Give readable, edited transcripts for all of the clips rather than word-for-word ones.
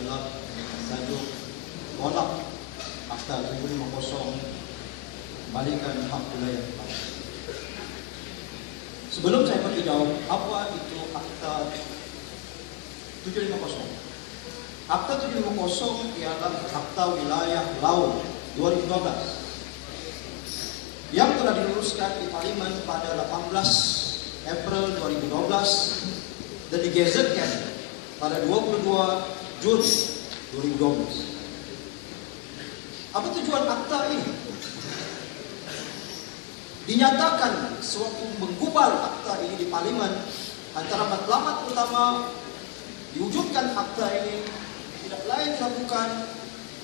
ialah tajuk tolak Akta 750 balikan hak wilayah. Sebelum saya beritahu apa itu Akta 750. Akta 750 ialah Akta Wilayah Laut 2012 yang telah diluluskan di Parlimen pada 18 April 2012 dan digazetkan pada 22 Jun 2012. Apa tujuan akta ini? Dinyatakan sewaktu menggubal akta ini di Parlimen, antara matlamat utama diwujudkan akta ini tidak lain dilakukan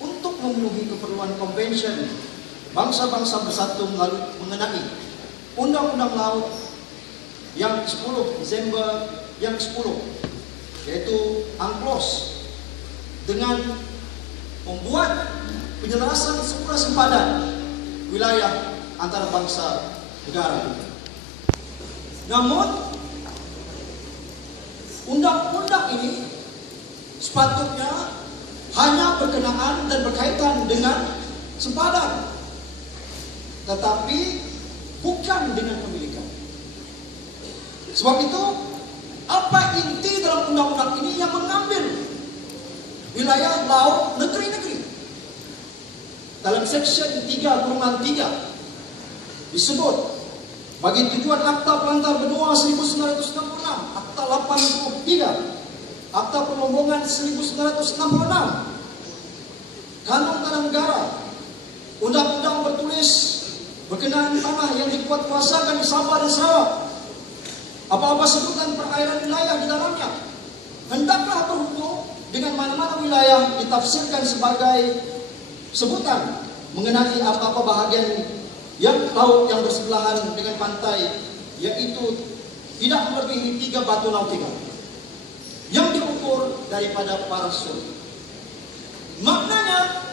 untuk memenuhi keperluan konvensyen bangsa-bangsa bersatu mengenai Undang-Undang Laut yang 10 Desember yang 10, yaitu UNCLOS, dengan membuat penyelarasan semula sempadan wilayah antara bangsa negara. Namun undang-undang ini sepatutnya hanya berkenaan dan berkaitan dengan sempadan, tetapi bukan dengan pemilikan. Sebab itu, apa inti dalam undang-undang ini yang mengambil wilayah laut negeri-negeri? Dalam section 3/3 disebut bagi tujuan Akta Pelantar Benua 1966, Akta 83, Akta Perlombongan 1966, Kanun Tanah Negara, Undang-Undang bertulis berkenaan tanah yang dikuatkuasakan di Sabah dan Sarawak, apa-apa sebutan perairan wilayah di dalamnya hendaklah berhubung dengan mana-mana wilayah ditafsirkan sebagai sebutan mengenai apa-apa bahagian yang laut yang bersebelahan dengan pantai, yaitu tidak melebihi 3 batu nautikal yang diukur daripada parasut. Maknanya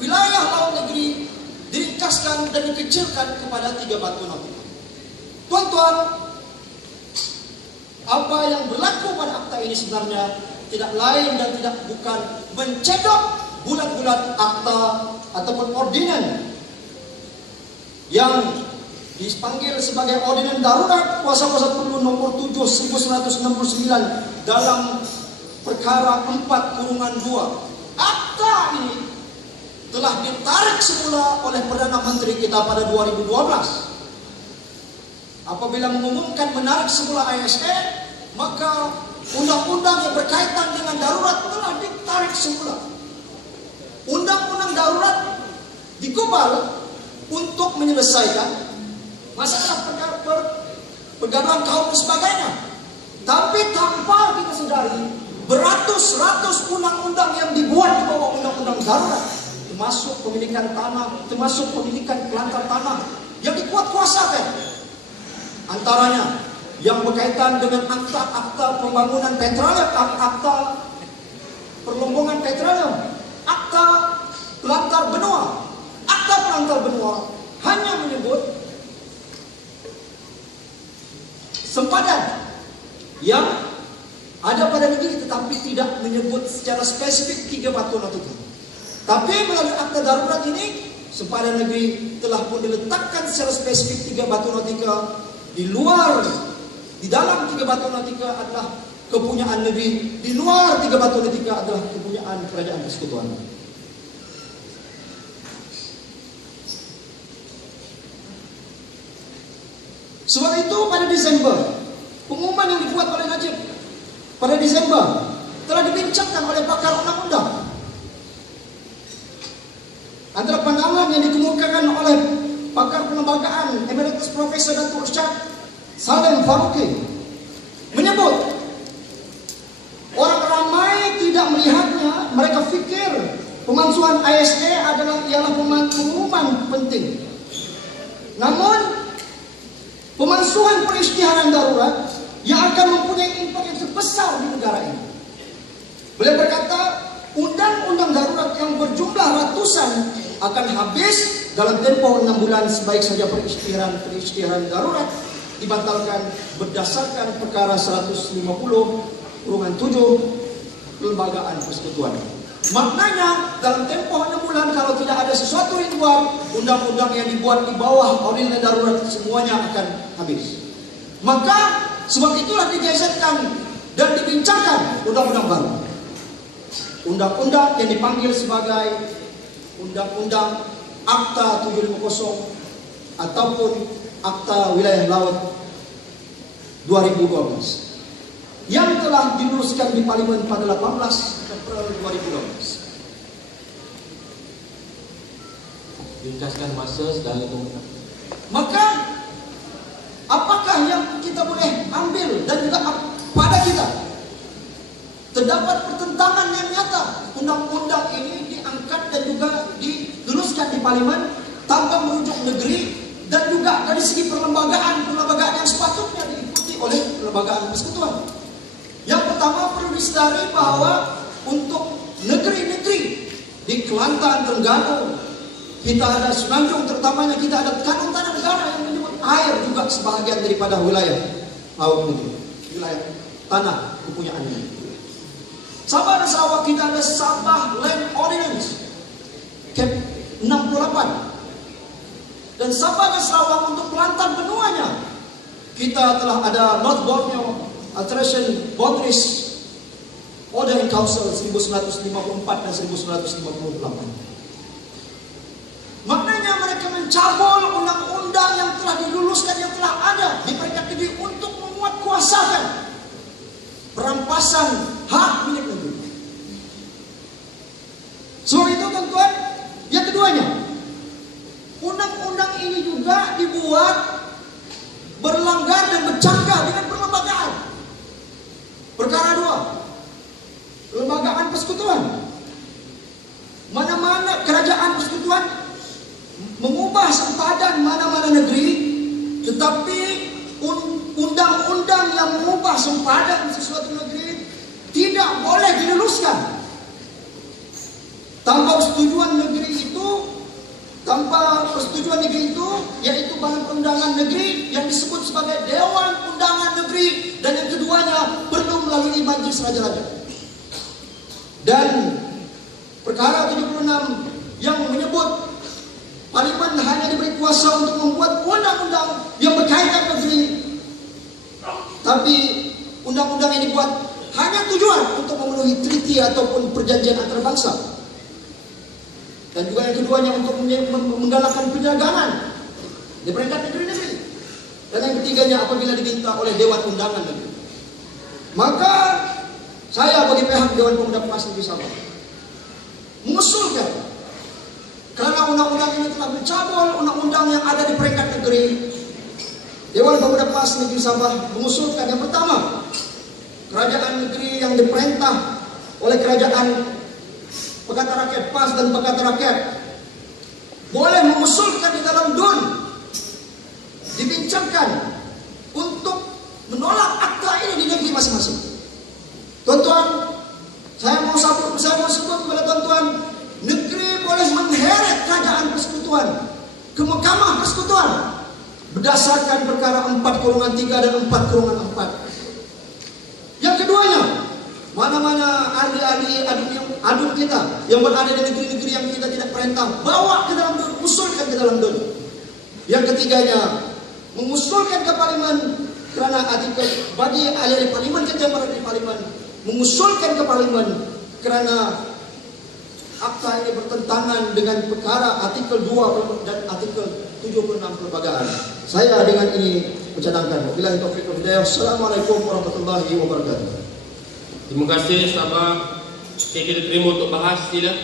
wilayah laut negeri diringkaskan dan dikecilkan kepada 3 batu nautikal. Tuan-tuan, apa yang berlaku pada akta ini sebenarnya tidak lain dan tidak bukan mencedok bulat-bulat akta ataupun ordinan yang dipanggil sebagai Ordinan Darurat Kuasa Perlu nomor 7 1969 dalam perkara 4/2. Akta ini telah ditarik semula oleh Perdana Menteri kita pada 2012. Apabila mengumumkan menarik semula ASN, maka undang-undang yang berkaitan dengan darurat telah ditarik semula. Undang-undang darurat digubal untuk menyelesaikan masalah pergaduhan kaum dan sebagainya. Tapi tanpa kita sadari, beratus-ratus undang-undang yang dibuat di bawah undang-undang darurat, termasuk pemilikan tanah, termasuk pemilikan pelantar tanah yang dikuatkuasakan. Antaranya yang berkaitan dengan akta-akta pembangunan petroleum, akta perlombongan petroleum, akta pelantar benua. Akta pelantar benua hanya menyebut sempadan yang ada pada negeri, tetapi tidak menyebut secara spesifik 3 batu nautikal. Tapi melalui akta darurat ini, sempadan negeri telah pun diletakkan secara spesifik 3 batu nautikal. Di dalam 3 batu nautikal adalah kepunyaan negeri, di luar 3 batu nautikal adalah kepunyaan kerajaan persekutuan. Sebab itu pada Desember, pengumuman yang dibuat oleh Najib pada Desember telah dibincangkan oleh pakar undang-undang. Antara pandangan yang dikemukakan oleh pakar pelembagaan Emeritus Profesor Datuk Syed Salim Faruqi menyebut orang ramai tidak melihatnya, mereka fikir pemansuhan ASN ialah pengumuman penting. Namun pemansuhan peristiharan darurat yang akan mempunyai impak yang terbesar di negara ini. Beliau berkata, undang-undang darurat yang berjumlah ratusan akan habis dalam tempoh 6 bulan sebaik saja peristiharan darurat dibatalkan berdasarkan perkara 150/7 kelembagaan persekutuan. Maknanya dalam tempoh 6 bulan kalau tidak ada sesuatu yang dibuat, undang-undang yang dibuat di bawah ordinance darurat semuanya akan habis. Maka sebab itulah digeserkan dan dibincangkan undang-undang baru. Undang-undang yang dipanggil sebagai Undang-Undang Akta 750 ataupun Akta Wilayah Laut 2012 yang telah diluluskan di Parlimen pada 18 April 2012. Ringkaskan masa sedang itu. Maka apakah yang kita boleh ambil dan juga pada kita terdapat pertentangan yang nyata. Undang-undang ini diangkat dan juga diluluskan di Parlimen tanpa merujuk negeri dan juga dari segi perlembagaan yang sepatutnya diikuti oleh perlembagaan persekutuan. Yang pertama perlu disadari bahwa untuk negeri-negeri di Kelantan, Terengganu, kita ada Semenanjung, terutamanya kita ada kanun tanah negara yang menyebut air juga sebahagian daripada wilayah laut negeri, wilayah tanah kepunyaan ini. Sabah dan Sarawak kita ada Sabah Land Ordinance Cap 68 dan Sabah dan Sarawak untuk Kelantan benuanya kita telah ada North Borneo Alteration Boundaries Order in Council 1954 dan 1958. Maknanya mereka mencabul undang-undang yang telah diluluskan, yang telah ada di peringkat negeri untuk menguatkuasakan perampasan hak milik negeri. Sebab itu tuan-tuan, yang keduanya, undang-undang ini juga dibuat berlanggar dan bercanggah dengan perlembagaan. Perkara 2, lembagaan persekutuan. Mana-mana kerajaan persekutuan mengubah sempadan mana-mana negeri, tetapi undang-undang yang mengubah sempadan sesuatu negeri tidak boleh diluluskan tanpa persetujuan negeri itu, yaitu Badan Perundangan Negeri yang disebut sebagai Dewan Undangan Negeri, dan yang keduanya perlu melalui Majlis Raja-Raja. Dan perkara 76 yang menyebut Parlimen hanya diberi kuasa untuk membuat undang-undang yang berkaitan negeri, tapi undang-undang yang dibuat hanya tujuan untuk memenuhi treaty ataupun perjanjian antarabangsa. Dan juga yang keduanya untuk menggalakkan perdagangan di peringkat negeri-negeri. Dan yang ketiganya apabila diminta oleh Dewan Undangan Negeri. Maka saya bagi pihak Dewan Pemuda PAS Negeri Sabah mengusulkan, karena undang-undang ini telah mencabul undang-undang yang ada di peringkat negeri, Dewan Pemuda PAS Negeri Sabah mengusulkan yang pertama, kerajaan negeri yang diperintah oleh kerajaan Pekatan Rakyat PAS dan Pekatan Rakyat boleh mengusulkan di dalam DUN, dibincangkan untuk menolak akta ini di negeri masing-masing. Tuan-tuan, saya mau sebut kepada tuan-tuan, negeri boleh mengheret kerajaan persekutuan ke Mahkamah Persekutuan berdasarkan perkara 4/3 dan 4/4. Yang keduanya, mana-mana ahli-ahli adun kita yang berada di negeri-negeri yang kita tidak perintah, bawa ke dalam DUN, usulkan ke dalam DUN. Yang ketiganya, mengusulkan ke Parlimen, kerana artikel bagi ahli Parlimen kita yang berada di Parlimen, mengusulkan ke Parlimen kerana akta ini bertentangan dengan perkara artikel 2 dan artikel 76 perlembagaan. Saya dengan ini mencadangkan. Wabillahi taufiq wal hidayah. Assalamualaikum warahmatullahi wabarakatuh. Terima kasih Sabah. Kita terima untuk bahas tidak.